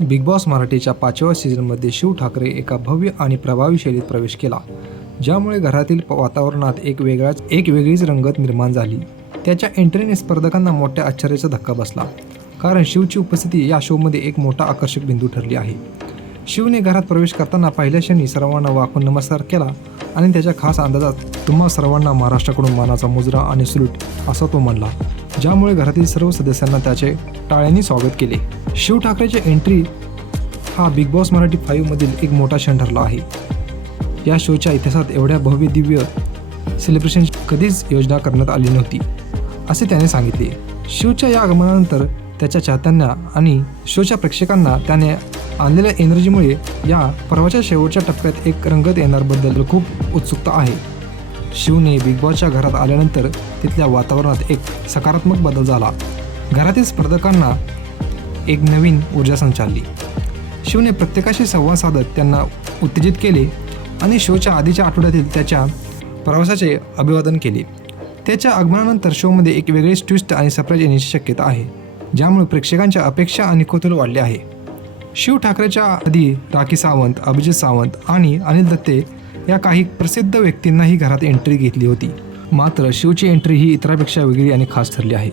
Big Boss मराठीच्या पाचव्या सीझनमध्ये शिव ठाकरे एका भव्य आणि प्रभावी शैलीत प्रवेश केला ज्यामुळे घरातील वातावरणात एक वेगळाच एक वेगळीच रंगत निर्माण झाली. त्याच्या एंट्रीने स्पर्धकांना मोठ्या आश्चर्याचा धक्का बसला कारण शिवची उपस्थिती या शोमध्ये एक मोठा आकर्षक बिंदू ठरली आहे. शिवने घरात प्रवेश करताना पहिल्या क्षणी सर्वांना वाकून नमस्कार केला आणि त्याच्या खास अंदाजात तुम्हा सर्वांना महाराष्ट्राकडून मानाचा मुजरा आणि सल्यूट असा तो म्हणला. ज्यामुळे घरातील सर्व सदस्यांना त्याचे टाळ्यांनी स्वागत केले. शिव ठाकरेची एंट्री हा बिग बॉस मराठी फाईव्हमधील एक मोठा क्षण ठरला आहे. या शोच्या इतिहासात एवढ्या भव्य दिव्य सेलिब्रेशन कधीच योजना करण्यात आली नव्हती असे त्याने सांगितले. शिवच्या या आगमनानंतर त्याच्या चाहत्यांना आणि शोच्या प्रेक्षकांना त्याने आणलेल्या एनर्जीमुळे या पर्वाच्या शेवटच्या टप्प्यात एक रंगत येणारबद्दल खूप उत्सुकता आहे. शिवने बिग बॉसच्या घरात आल्यानंतर तिथल्या वातावरणात एक सकारात्मक बदल झाला. घरातील स्पर्धकांना एक नवीन ऊर्जा संचारली. शिवने प्रत्येकाशी संवाद साधत त्यांना उत्तेजित केले आणि शोच्या आधीच्या आठवड्यातील त्याच्या प्रवासाचे अभिवादन केले. त्याच्या आगमनानंतर शोमध्ये एक वेगळीच ट्विस्ट आणि सरप्राईज येण्याची शक्यता आहे ज्यामुळे प्रेक्षकांच्या अपेक्षा आणि कौतूहल वाढले आहे. शिव ठाकरेच्या आधी राखी सावंत अभिजित सावंत आणि अनिल दत्ते या काही प्रसिद्ध व्यक्तींनाही घरात एंट्री घेतली होती. मात्र शिवची एंट्री ही इतरापेक्षा वेगळी आणि खास ठरली आहे.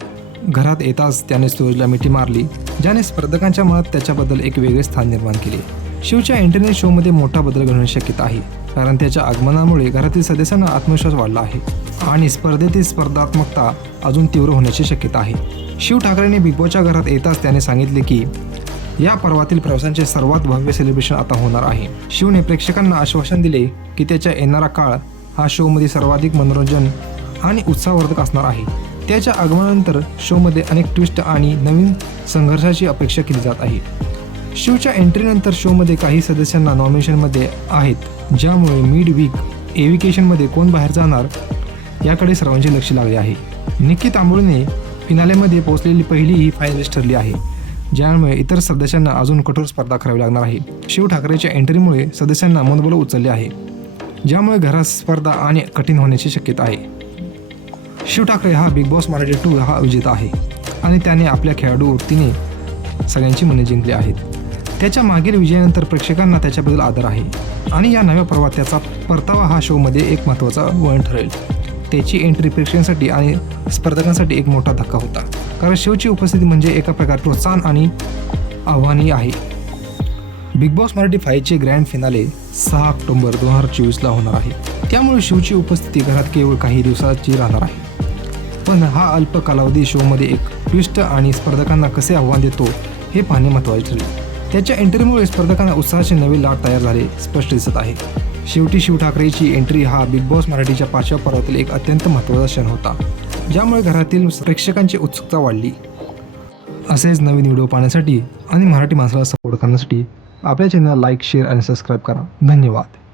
घरात येताच त्याने सूरजला मिठी मारली ज्याने स्पर्धकांच्या मनात त्याच्याबद्दल एक वेगळे स्थान निर्माण केले. शिवच्या एंट्रीने शोमध्ये मोठा बदल घडण्याची शक्यता आहे कारण त्याच्या आगमनामुळे घरातील सदस्यांना आत्मविश्वास वाढला आहे आणि स्पर्धेतील स्पर्धात्मकता अजून तीव्र होण्याची शक्यता आहे. शिव ठाकरेने बिग बॉसच्या घरात येताच त्याने सांगितले की या पर्वातील प्रवासांचे सर्वात भव्य सेलिब्रेशन आता होणार आहे. शिवने प्रेक्षकांना आश्वासन दिले की त्याच्या येणारा काळ हा शोमध्ये सर्वाधिक मनोरंजन आणि उत्साहवर्धक असणार आहे. त्याच्या आगमनानंतर शोमध्ये अनेक ट्विस्ट आणि नवीन संघर्षाची अपेक्षा केली जात आहे. शिवच्या एंट्रीनंतर शोमध्ये काही सदस्यांना नॉमिनेशनमध्ये आहेत. ज्यामुळे मिड वीक एव्हिकेशनमध्ये कोण बाहेर जाणार याकडे सर्वांचे लक्ष लागले आहे. निकी तांबोळीने फिनालेमध्ये पोहोचलेली पहिली ही फायनलिस्ट ठरली आहे. ज्यामुळे इतर सदस्यांना अजून कठोर स्पर्धा करावी लागणार आहे. शिव ठाकरेच्या एंट्रीमुळे सदस्यांना मनोबल उचलले आहे. ज्यामुळे घरात स्पर्धा आणि कठीण होण्याची शक्यता आहे. शिव ठाकरे हा बिग बॉस मराठी टू हा विजेता आहे. आणि त्याने आपल्या खेळाडू वृत्तीने सगळ्यांची मने जिंकली आहेत. त्याच्या मागील विजयानंतर प्रेक्षकांना त्याच्याबद्दल आदर आहे. आणि या नव्या पर्वात त्याचा परतावा हा शोमध्ये एक महत्त्वाचा वळण ठरेल. त्याची एंट्री प्रेक्षकांसाठी आणि स्पर्धकांसाठी एक मोठा धक्का होता. कारण शिवची उपस्थिती म्हणजे एका प्रकार प्रोत्साहन आणि आव्हानही आहे. बिग बॉस मराठी फाईव्हचे ग्रँड फिनाले सहा ऑक्टोबर दोन हजार चोवीसला होणार आहे. त्यामुळे शिवची उपस्थिती घरात केवळ काही दिवसाची राहणार आहे. पण हा अल्प कालावधी शोमध्ये एक ट्विस्ट आणि स्पर्धकांना कसे आव्हान देतो हे पाहणे महत्त्वाचे ठरले. त्याच्या एंट्रीमुळे स्पर्धकांना उत्साहाचे नवे लाट तयार झाले स्पष्ट दिसत आहे. शेवटी शिव ठाकरेची एंट्री हा बिग बॉस मराठीच्या पाचव्या पर्वातील एक अत्यंत महत्त्वाचा क्षण होता. ज्यामुळे घरातील प्रेक्षकांची उत्सुकता वाढली. असेच नवीन व्हिडिओ पाहण्यासाठी आणि मराठी माणसाला सपोर्ट करण्यासाठी आपल्या चॅनलला लाईक शेअर आणि सबस्क्राईब करा. धन्यवाद.